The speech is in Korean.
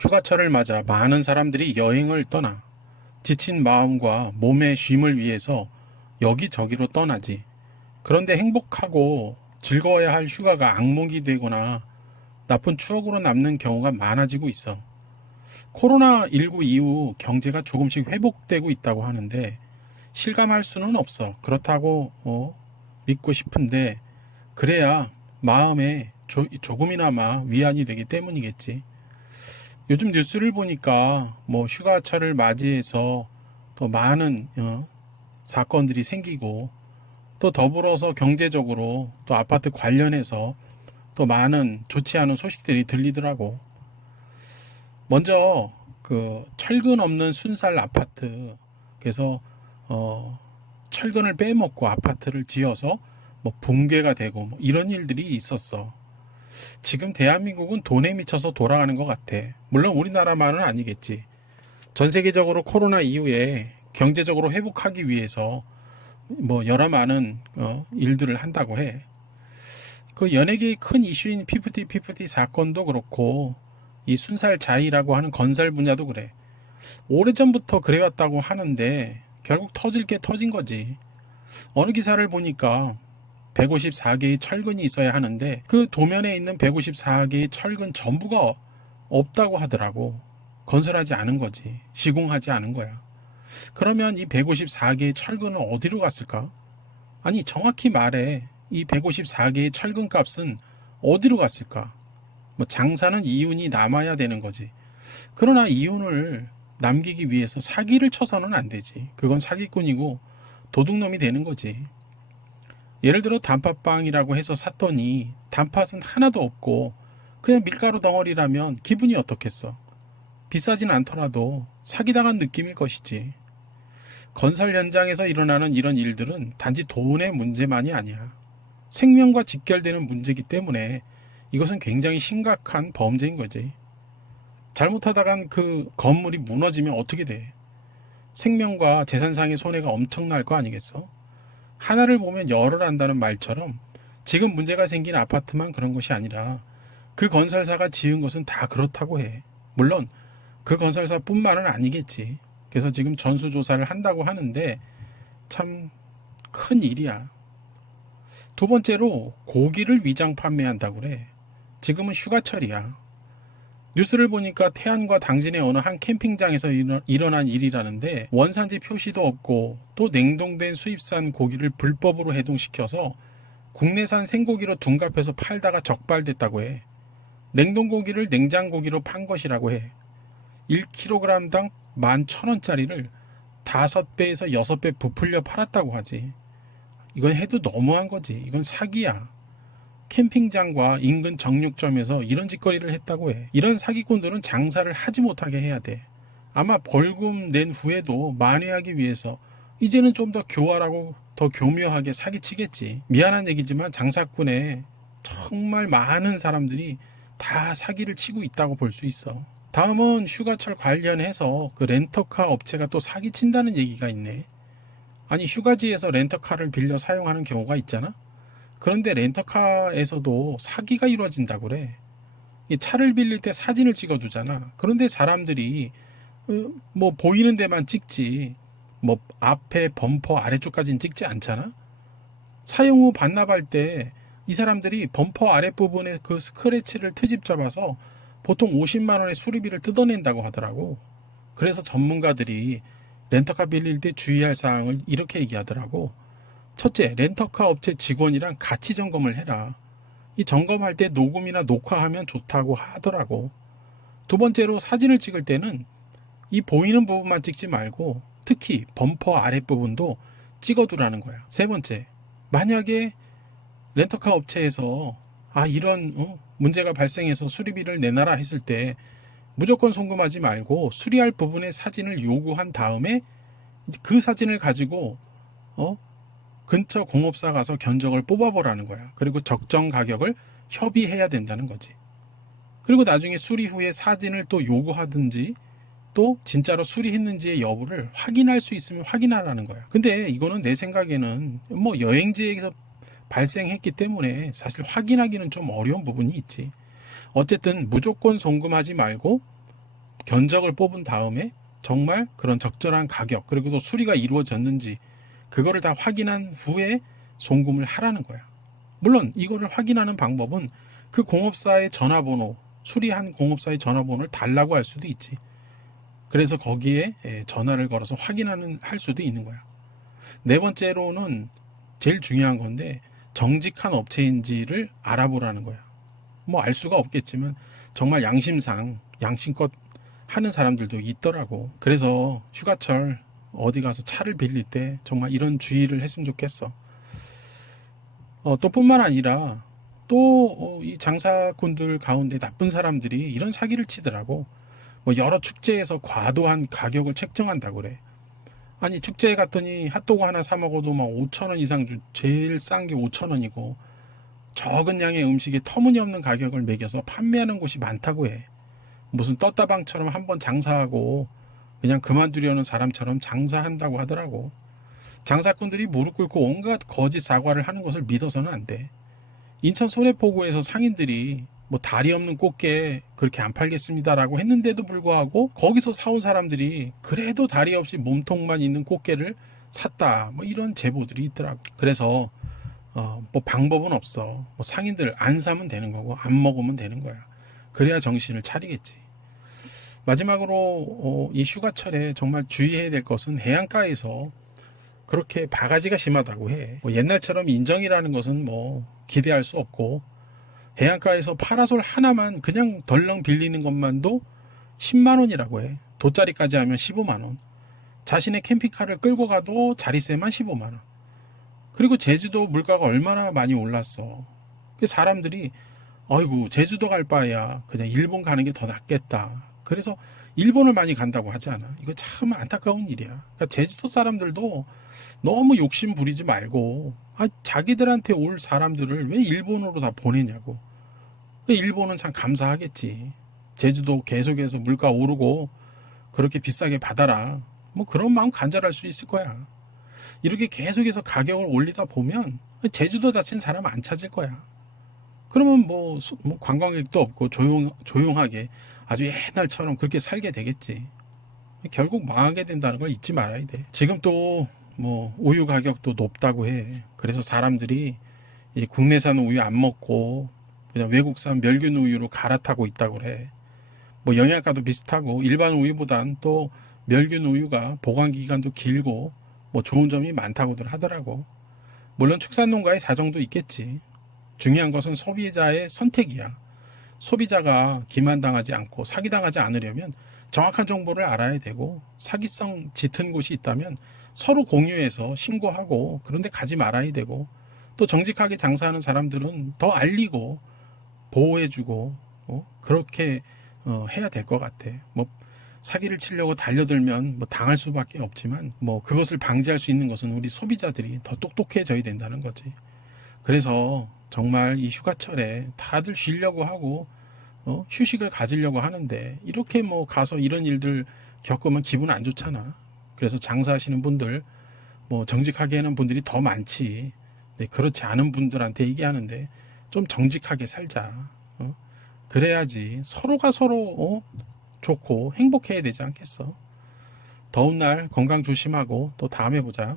휴가철을 맞아 많은 사람들이 여행을 떠나 지친 마음과 몸의 쉼을 위해서 여기저기로 떠나지. 그런데 행복하고 즐거워야 할 휴가가 악몽이 되거나 나쁜 추억으로 남는 경우가 많아지고 있어. 코로나19 이후 경제가 조금씩 회복되고 있다고 하는데 실감할 수는 없어. 그렇다고 믿고 싶은데 그래야 마음에 조금이나마 위안이 되기 때문이겠지. 요즘 뉴스를 보니까 뭐 휴가철을 맞이해서 또 많은 사건들이 생기고 또 더불어서 경제적으로 또 아파트 관련해서 또 많은 좋지 않은 소식들이 들리더라고. 먼저 그 철근 없는 순살 아파트, 그래서 어 철근을 빼먹고 아파트를 지어서 뭐 붕괴가 되고 뭐 이런 일들이 있었어. 지금 대한민국은 돈에 미쳐서 돌아가는 것 같아. 물론 우리나라만은 아니겠지. 전 세계적으로 코로나 이후에 경제적으로 회복하기 위해서 뭐 여러 많은 일들을 한다고 해. 그 연예계의 큰 이슈인 피프티 사건도 그렇고 이 순살자이라고 하는 건설 분야도 그래. 오래전부터 그래왔다고 하는데 결국 터질 게 터진 거지. 어느 기사를 보니까 154개의 철근이 있어야 하는데 그 도면에 있는 154개의 철근 전부가 없다고 하더라고. 건설하지 않은 거지. 시공하지 않은 거야. 그러면 이 154개의 철근은 어디로 갔을까? 아니, 정확히 말해 이 154개의 철근 값은 어디로 갔을까? 뭐 장사는 이윤이 남아야 되는 거지. 그러나 이윤을 남기기 위해서 사기를 쳐서는 안 되지. 그건 사기꾼이고 도둑놈이 되는 거지. 예를 들어 단팥빵이라고 해서 샀더니 단팥은 하나도 없고 그냥 밀가루 덩어리라면 기분이 어떻겠어? 비싸진 않더라도 사기당한 느낌일 것이지. 건설 현장에서 일어나는 이런 일들은 단지 돈의 문제만이 아니야. 생명과 직결되는 문제이기 때문에 이것은 굉장히 심각한 범죄인 거지. 잘못하다간 그 건물이 무너지면 어떻게 돼? 생명과 재산상의 손해가 엄청날 거 아니겠어? 하나를 보면 열을 안다는 말처럼 지금 문제가 생긴 아파트만 그런 것이 아니라 그 건설사가 지은 것은 다 그렇다고 해. 물론 그 건설사뿐만은 아니겠지. 그래서 지금 전수조사를 한다고 하는데 참 큰 일이야. 두 번째로 고기를 위장 판매한다고 그래. 지금은 휴가철이야. 뉴스를 보니까 태안과 당진의 어느 한 캠핑장에서 일어난 일이라는데 원산지 표시도 없고 또 냉동된 수입산 고기를 불법으로 해동시켜서 국내산 생고기로 둔갑해서 팔다가 적발됐다고 해. 냉동고기를 냉장고기로 판 것이라고 해. 1kg당 11,000원짜리를 5배에서 6배 부풀려 팔았다고 하지. 이건 해도 너무한 거지. 이건 사기야. 캠핑장과 인근 정육점에서 이런 짓거리를 했다고 해. 이런 사기꾼들은 장사를 하지 못하게 해야 돼. 아마 벌금 낸 후에도 만회하기 위해서 이제는 좀 더 교활하고 더 교묘하게 사기치겠지. 미안한 얘기지만 장사꾼에 정말 많은 사람들이 다 사기를 치고 있다고 볼 수 있어. 다음은 휴가철 관련해서 그 렌터카 업체가 또 사기친다는 얘기가 있네. 아니, 휴가지에서 렌터카를 빌려 사용하는 경우가 있잖아. 그런데 렌터카에서도 사기가 이루어진다고 그래. 이 차를 빌릴 때 사진을 찍어두잖아. 그런데 사람들이 뭐 보이는 데만 찍지, 뭐 앞에 범퍼 아래쪽까지는 찍지 않잖아. 사용 후 반납할 때 이 사람들이 범퍼 아랫부분에 그 스크래치를 트집 잡아서 보통 50만 원의 수리비를 뜯어낸다고 하더라고. 그래서 전문가들이 렌터카 빌릴 때 주의할 사항을 이렇게 얘기하더라고. 첫째, 렌터카 업체 직원이랑 같이 점검을 해라. 이 점검할 때 녹음이나 녹화하면 좋다고 하더라고. 두 번째로 사진을 찍을 때는 이 보이는 부분만 찍지 말고 특히 범퍼 아랫부분도 찍어두라는 거야. 세 번째, 만약에 렌터카 업체에서 이런 문제가 발생해서 수리비를 내놔라 했을 때 무조건 송금하지 말고 수리할 부분의 사진을 요구한 다음에 그 사진을 가지고 근처 공업사 가서 견적을 뽑아보라는 거야. 그리고 적정 가격을 협의해야 된다는 거지. 그리고 나중에 수리 후에 사진을 또 요구하든지 또 진짜로 수리했는지의 여부를 확인할 수 있으면 확인하라는 거야. 근데 이거는 내 생각에는 뭐 여행지에서 발생했기 때문에 사실 확인하기는 좀 어려운 부분이 있지. 어쨌든 무조건 송금하지 말고 견적을 뽑은 다음에 정말 그런 적절한 가격 그리고 또 수리가 이루어졌는지 그거를 다 확인한 후에 송금을 하라는 거야. 물론 이거를 확인하는 방법은 그 공업사의 전화번호, 수리한 공업사의 전화번호를 달라고 할 수도 있지. 그래서 거기에 전화를 걸어서 할 수도 있는 거야. 네 번째로는 제일 중요한 건데 정직한 업체인지를 알아보라는 거야. 뭐 알 수가 없겠지만 정말 양심껏 하는 사람들도 있더라고. 그래서 휴가철 어디 가서 차를 빌릴 때 정말 이런 주의를 했으면 좋겠어. 또 뿐만 아니라 또 이 장사꾼들 가운데 나쁜 사람들이 이런 사기를 치더라고. 뭐 여러 축제에서 과도한 가격을 책정한다고 그래. 아니 축제에 갔더니 핫도그 하나 사 먹어도 막 5천 원 이상 제일 싼 게 5천 원이고 적은 양의 음식에 터무니없는 가격을 매겨서 판매하는 곳이 많다고 해. 무슨 떴다방처럼 한번 장사하고 그냥 그만두려는 사람처럼 장사한다고 하더라고. 장사꾼들이 무릎 꿇고 온갖 거짓 사과를 하는 것을 믿어서는 안 돼. 인천 소래포구에서 상인들이 뭐 다리 없는 꽃게 그렇게 안 팔겠습니다라고 했는데도 불구하고 거기서 사온 사람들이 그래도 다리 없이 몸통만 있는 꽃게를 샀다 뭐 이런 제보들이 있더라고. 그래서 뭐 방법은 없어. 뭐 상인들 안 사면 되는 거고 안 먹으면 되는 거야. 그래야 정신을 차리겠지. 마지막으로 이 휴가철에 정말 주의해야 될 것은 해안가에서 그렇게 바가지가 심하다고 해. 뭐 옛날처럼 인정이라는 것은 뭐 기대할 수 없고 해안가에서 파라솔 하나만 그냥 덜렁 빌리는 것만도 10만 원이라고 해. 돗자리까지 하면 15만 원. 자신의 캠핑카를 끌고 가도 자리세만 15만 원. 그리고 제주도 물가가 얼마나 많이 올랐어. 그 사람들이 아이고 제주도 갈 바에야 그냥 일본 가는 게 더 낫겠다. 그래서 일본을 많이 간다고 하지 않아. 이거 참 안타까운 일이야. 그러니까 제주도 사람들도 너무 욕심 부리지 말고 자기들한테 올 사람들을 왜 일본으로 다 보내냐고. 일본은 참 감사하겠지. 제주도 계속해서 물가 오르고 그렇게 비싸게 받아라. 뭐 그런 마음 간절할 수 있을 거야. 이렇게 계속해서 가격을 올리다 보면 제주도 자체는 사람 안 찾을 거야. 그러면 뭐 관광객도 없고 조용하게 아주 옛날처럼 그렇게 살게 되겠지. 결국 망하게 된다는 걸 잊지 말아야 돼. 지금 또 뭐 우유 가격도 높다고 해. 그래서 사람들이 이 국내산 우유 안 먹고 그냥 외국산 멸균 우유로 갈아타고 있다고 그래. 뭐 영양가도 비슷하고 일반 우유보단 또 멸균 우유가 보관 기간도 길고 뭐 좋은 점이 많다고들 하더라고. 물론 축산농가의 사정도 있겠지. 중요한 것은 소비자의 선택이야. 소비자가 기만당하지 않고 사기당하지 않으려면 정확한 정보를 알아야 되고 사기성 짙은 곳이 있다면 서로 공유해서 신고하고 그런데 가지 말아야 되고 또 정직하게 장사하는 사람들은 더 알리고 보호해주고 그렇게 해야 될 것 같아. 뭐 사기를 치려고 달려들면 뭐 당할 수밖에 없지만 뭐 그것을 방지할 수 있는 것은 우리 소비자들이 더 똑똑해져야 된다는 거지. 그래서 정말 이 휴가철에 다들 쉬려고 하고 휴식을 가지려고 하는데 이렇게 뭐 가서 이런 일들 겪으면 기분 안 좋잖아. 그래서 장사하시는 분들 뭐 정직하게 하는 분들이 더 많지. 네, 그렇지 않은 분들한테 얘기하는데 좀 정직하게 살자. 그래야지 서로가 서로 좋고 행복해야 되지 않겠어. 더운 날 건강 조심하고 또 다음에 보자.